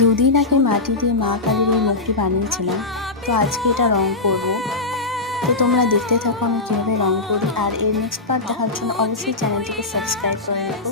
দুদিন আগে মাটি দিয়ে মা কালীর এই মুখটি বানিয়েছিলাম, তো আজকে এটা রং করব। তো তোমরা দেখতে থাকো আমি কীভাবে রং করি, আর এর নেক্সট পার্ট দেখার জন্য অবশ্যই চ্যানেলটিকে সাবস্ক্রাইব করে রেখো।